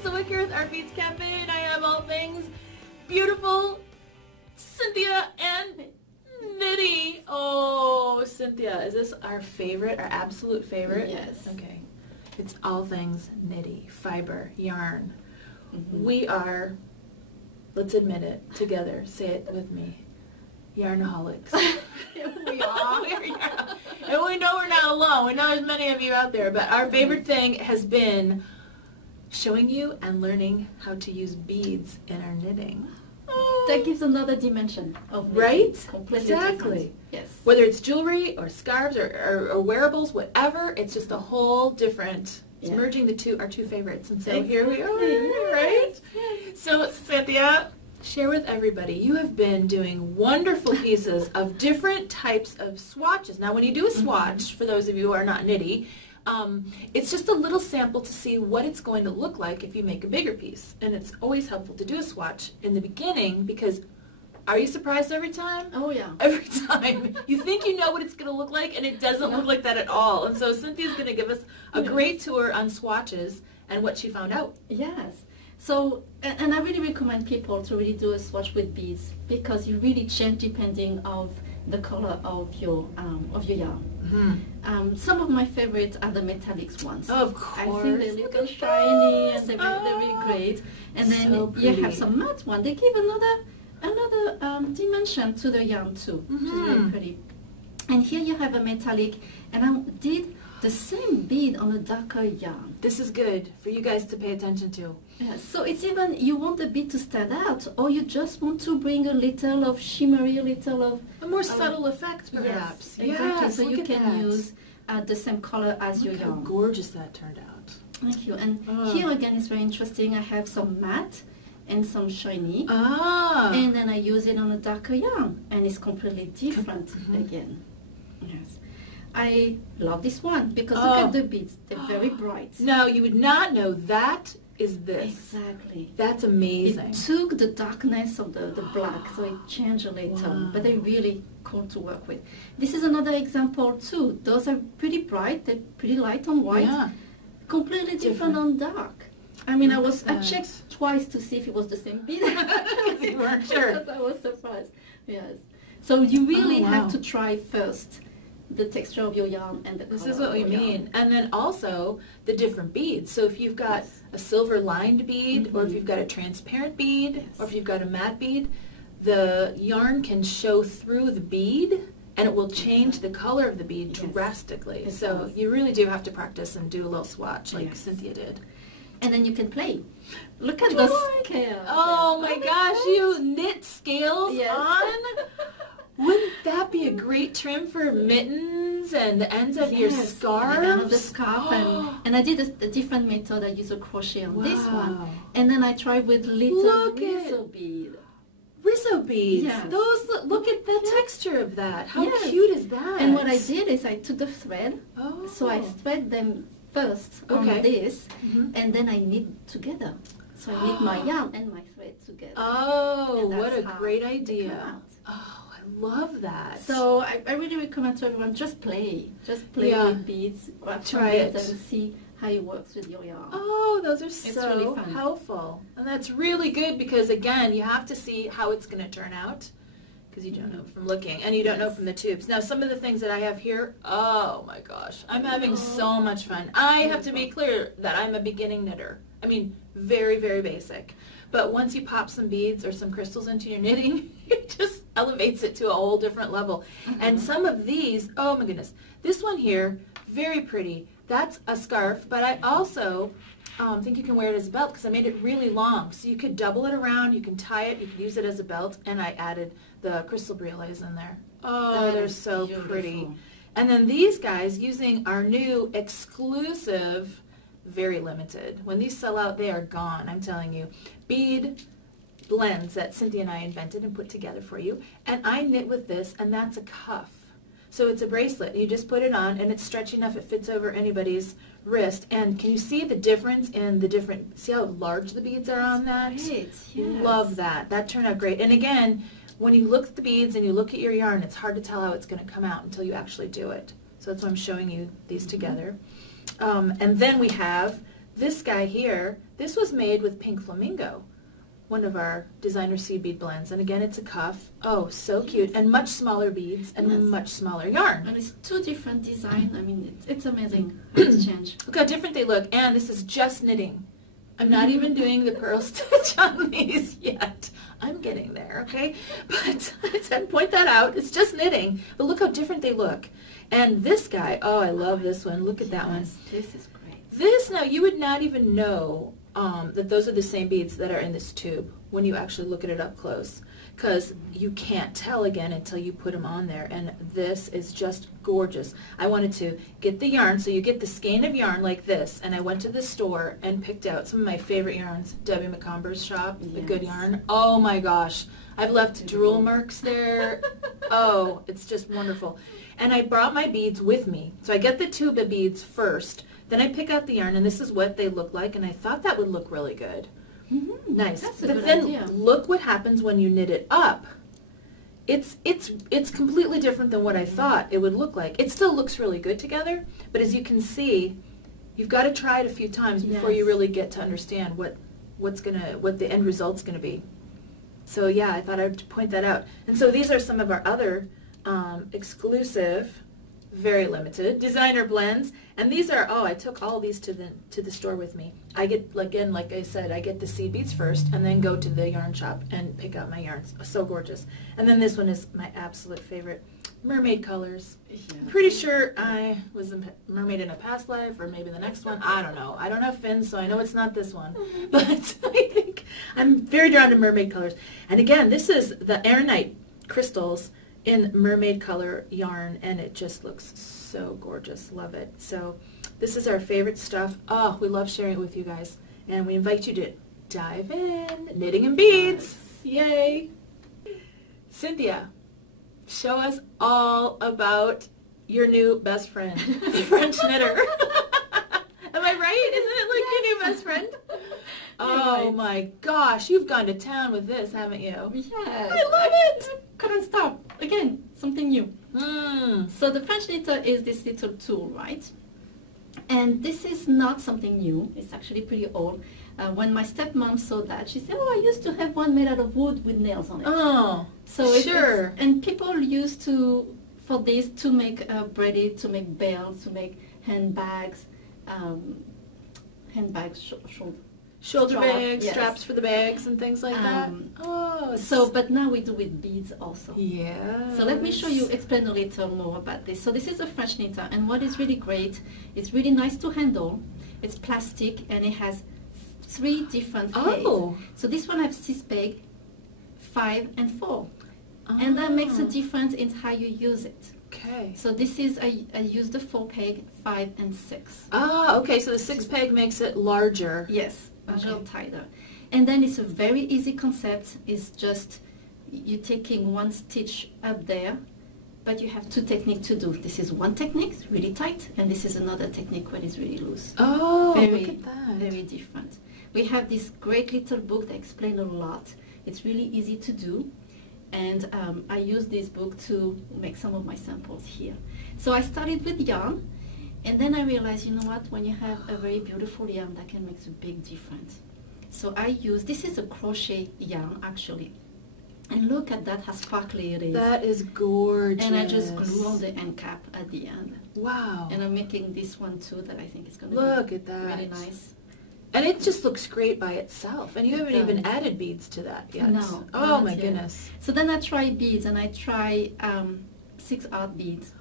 Kristal Wick here with Artbeads Cafe, and I have all things beautiful, Cynthia and Nitty. Oh, Cynthia, is this our favorite, our absolute favorite? Yes. Okay. It's all things Nitty, fiber, yarn. Mm-hmm. We are, let's admit it, together, say it with me, yarnaholics. We are. And we know we're not alone. We know there's many of you out there, but our favorite thing has been showing you and learning how to use beads in our knitting. That gives another dimension of knitting. Right? Completely Exactly. different. Yes. Whether it's jewelry or scarves or wearables, whatever, it's just a whole different, it's merging the two, our two favorites. And so here we are, right? Yes. So Cynthia, share with everybody, you have been doing wonderful pieces of different types of swatches. Now when you do a swatch, for those of you who are not nitty, it's just a little sample to see what it's going to look like if you make a bigger piece. And it's always helpful to do a swatch in the beginning because are you surprised every time? Oh yeah. Every time. You think you know what it's going to look like and it doesn't look like that at all. And so Cynthia's going to give us a great tour on swatches and what she found out. Yes. So, and I really recommend people to really do a swatch with beads because you really change depending of the color of your yarn. Mm-hmm. Some of my favorites are the metallics ones. Oh, of course. I think they look shiny and they're really great. And then you have some matte ones. They give another dimension to the yarn too, which is very pretty. And here you have a metallic, and I did the same bead on a darker yarn. This is good for you guys to pay attention to. Yeah, so it's even, you want the bead to stand out, or you just want to bring a little of shimmery, a little of... A more subtle effect, perhaps. Yes, exactly. Yes, so you can use the same color as your yarn. How gorgeous that turned out. Thank you. And here again is very interesting. I have some matte and some shiny. And then I use it on a darker yarn, and it's completely different again. Yes. I love this one because look at the beads. They're very bright. No, you would not know that is this. Exactly. That's amazing. It took the darkness of the black, so it changed a little, but they're really cool to work with. This is another example too. Those are pretty bright. They're pretty light on white. Yeah. Completely different on dark. I mean, I checked twice to see if it was the same bead. Because you weren't sure. Because I was surprised. Yes. So you really have to try first the texture of your yarn and the color. This is what we mean. And then also the different beads. So if you've got a silver lined bead, or if you've got a transparent bead, or if you've got a matte bead, the yarn can show through the bead and it will change the color of the bead drastically. So you really do have to practice and do a little swatch like Cynthia did. And then you can play. Look at the scale. Oh my gosh, you knit scales on? Wouldn't that be a great trim for mittens and the ends of your scarves? The end of the scarf. And I did a different method. I used a crochet on this one. And then I tried with little Rizzo bead. Rizzo beads. Yes. Those, look at the texture of that. How cute is that? And what I did is I took the thread. So I thread them first on this. And then I knit together. So I knit my yarn and my thread together. Oh, what a great idea. Oh, I love that. So I really recommend to everyone, just play. Just play with beads. Try it. And see how it works with your yarn. Oh, those are so really helpful. And that's really good because, again, you have to see how it's going to turn out because you don't know from looking and you don't know from the tubes. Now, some of the things that I have here, oh my gosh, I'm having so much fun. I have to be clear that I'm a beginning knitter. I mean, very, very basic. But once you pop some beads or some crystals into your knitting, it just elevates it to a whole different level. And some of these, oh my goodness, this one here, very pretty. That's a scarf, but I also think you can wear it as a belt because I made it really long. So you could double it around, you can tie it, you can use it as a belt, and I added the crystal brioles in there. Oh, they're so pretty. And then these guys, using our new exclusive, very limited. When these sell out, they are gone, I'm telling you. Bead blends that Cynthia and I invented and put together for you. And I knit with this, and that's a cuff. So it's a bracelet. You just put it on, and it's stretchy enough it fits over anybody's wrist. And can you see the difference in the different, see how large the beads are on that? Great. Yes. Love that. That turned out great. And again, when you look at the beads and you look at your yarn, it's hard to tell how it's going to come out until you actually do it. So that's why I'm showing you these together. And then we have this guy here, this was made with Pink Flamingo, one of our designer seed bead blends. And again, it's a cuff. Oh, so cute. And much smaller beads and much smaller yarn. And it's two different designs. I mean, it's amazing how it's changed. Look how different they look. And this is just knitting. I'm not even doing the purl stitch on these yet. I'm getting there, okay? But I point that out. It's just knitting. But look how different they look. And this guy, oh, I love this one. Look at that one. This is great. This, now, you would not even know that those are the same beads that are in this tube when you actually look at it up close, because you can't tell again until you put them on there. And this is just gorgeous. I wanted to get the yarn, so you get the skein of yarn like this, and I went to the store and picked out some of my favorite yarns. Debbie McComber's shop, the Good Yarn. Oh my gosh, I've left drool marks there. Oh, it's just wonderful. And I brought my beads with me, so I get the tube of beads first, then I pick out the yarn, and this is what they look like, and I thought that would look really good. Mm-hmm. Nice. That's a but good then idea. Look what happens when you knit it up. It's completely different than what I thought it would look like. It still looks really good together, but as you can see, you've got to try it a few times before you really get to understand what the end result's gonna be. So yeah, I thought I'd point that out. And so these are some of our other exclusive, very limited designer blends, and these are, oh, I took all these to the store with me. I get, again, like I said, I get the seed beads first and then go to the yarn shop and pick out my yarns. So gorgeous. And then this one is my absolute favorite, mermaid colors. I'm pretty sure I was a mermaid in a past life, or maybe the next one. I don't know. I don't have fins, so I know it's not this one, but I think I'm very drawn to mermaid colors. And again, this is the Aeronite crystals in mermaid color yarn, and it just looks so gorgeous. Love it. So this is our favorite stuff. Oh, we love sharing it with you guys, and we invite you to dive in. Knitting and beads. Yay. Cynthia, show us all about your new best friend, the French knitter. Am I right? Isn't it like your new best friend? Oh my gosh, you've gone to town with this, haven't you? Yes. I love it. Couldn't stop. Again, something new. So the French knitter is this little tool, right? And this is not something new. It's actually pretty old. When my stepmom saw that, she said, "Oh, I used to have one made out of wood with nails on it." Oh, so sure. And people used to, for this, to make braided, to make belts, to make handbags, Shoulder bags, yes. straps for the bags, and things like that. Oh, so, but now we do with beads also. Yeah. So let me show you, explain a little more about this. So this is a French knitter, and what is really great, it's really nice to handle. It's plastic, and it has 3 different pegs. Oh. So this one has 6 pegs, 5 and 4. And that makes a difference in how you use it. Okay. So this is, I use the 4 peg, 5 and 6. Ah, okay, so the 6 peg makes it larger. Yes. A little tighter. And then it's a very easy concept. It's just you're taking 1 stitch up there, but you have 2 techniques to do. This is one technique, it's really tight, and this is another technique when it's really loose. Oh, very, look at that. Very different. We have this great little book that explains a lot. It's really easy to do, and I use this book to make some of my samples here. So I started with yarn. And then I realized, you know what, when you have a very beautiful yarn, that can make a big difference. So I use, this is a crochet yarn actually. And look at that, how sparkly it is. That is gorgeous. And I just glue on the end cap at the end. Wow. And I'm making this one too that I think is going to look be at that. really nice. And it just looks great by itself. And you haven't even added beads to that yet. No. Oh my goodness. So then I try beads, and I try 6 art beads.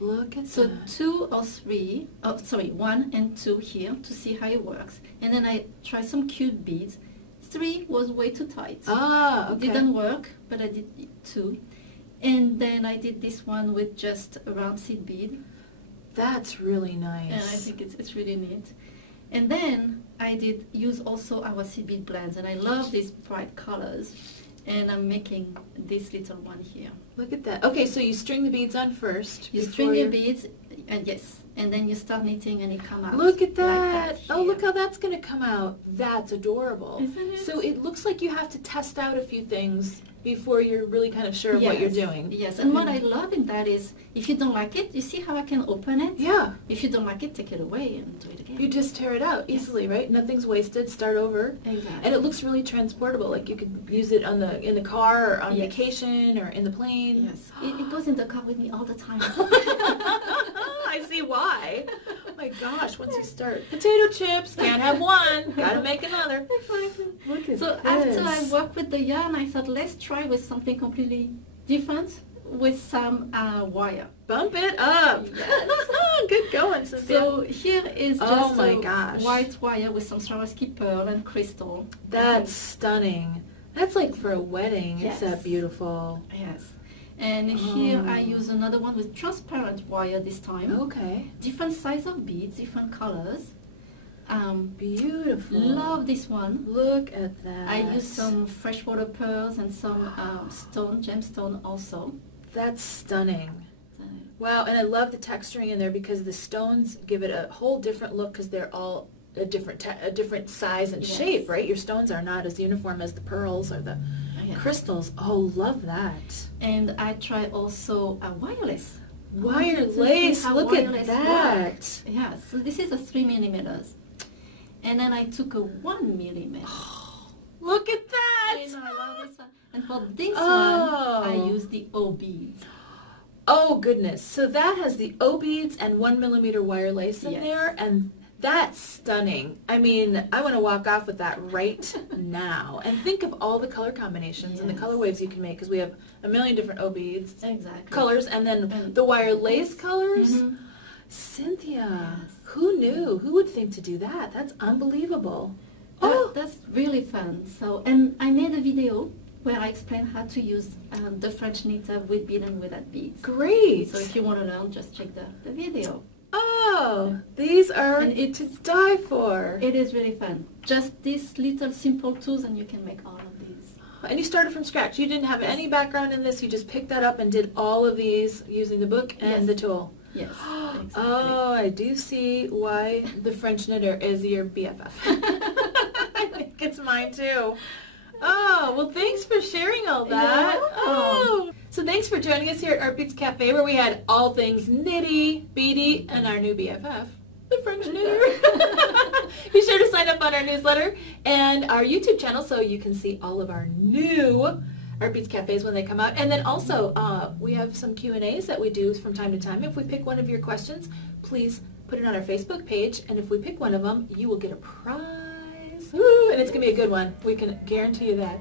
Look at so that. 2 or 3, oh, sorry, 1 and 2 here to see how it works. And then I try some cute beads. 3 was way too tight. Ah, okay. It didn't work, but I did 2. And then I did this one with just a round seed bead. That's really nice. And I think it's really neat. And then I did use also our seed bead blends, and I love these bright colors. And I'm making this little one here. Look at that. Okay, so you string the beads on first. You string your beads, and yes, and then you start knitting and it comes out. Look at that. Like that Oh, look how that's going to come out. That's adorable. Isn't it? So it looks like you have to test out a few things before you're really kind of sure of what you're doing. Yes, and what I love in that is, if you don't like it, you see how I can open it? Yeah. If you don't like it, take it away and do it again. You just tear it out easily, right? Nothing's wasted. Start over. Exactly. And it looks really transportable. Like you could use it in the car or on vacation or in the plane. Yes. It goes in the car with me all the time. I see why. Oh my gosh, once you start. Potato chips, can't have one. Gotta make another. Look at so this. after I worked with the yarn, I thought, let's try with something completely different with some wire. Bump it up. Yes. Oh, good going, Cynthia. So here is just white wire with some Swarovski pearl and crystal. That's stunning. That's like for a wedding. It's that beautiful. Yes. And here I use another one with transparent wire this time. Okay. Different size of beads, different colors. Beautiful. Love this one. Look at that. I use some freshwater pearls and some gemstone also. That's stunning. Wow, and I love the texturing in there because the stones give it a whole different look because they're all a different size and shape, right? Your stones are not as uniform as the pearls or the crystals. Oh, love that. And I try also a wireless. Wire lace, look at that. Yeah, so this is a 3 millimeters. And then I took a 1 millimeter. Oh, look at that. I know, I love this one. And for this one, I use the O beads. Oh, goodness. So that has the O beads and 1 millimeter wire lace in there, and that's stunning. I mean, I want to walk off with that right now. And think of all the color combinations and the color waves you can make, because we have a million different O beads colors, and then the wire lace colors. Cynthia, who knew? Who would think to do that? That's unbelievable. That's really fun. So, and I made a video where I explain how to use the French knitter with bead and without beads. Great. So if you want to learn, just check the video. Oh, these are to die for. It is really fun. Just these little simple tools and you can make all of these. And you started from scratch. You didn't have any background in this. You just picked that up and did all of these using the book and the tool. Yes, exactly. Oh, I do see why the French knitter is your BFF. I think it's mine too. Oh, well, thanks for sharing all that. Oh. So thanks for joining us here at Artbeads Cafe, where we had all things knitty, beady, and our new BFF, the French knitter. Be sure to sign up on our newsletter and our YouTube channel so you can see all of our new Artbeads Cafes when they come out. And then also, we have some Q&As that we do from time to time. If we pick one of your questions, please put it on our Facebook page, and if we pick one of them, you will get a prize. Woo, and it's going to be a good one. We can guarantee you that.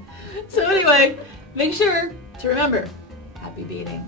So anyway, make sure to remember, happy beading.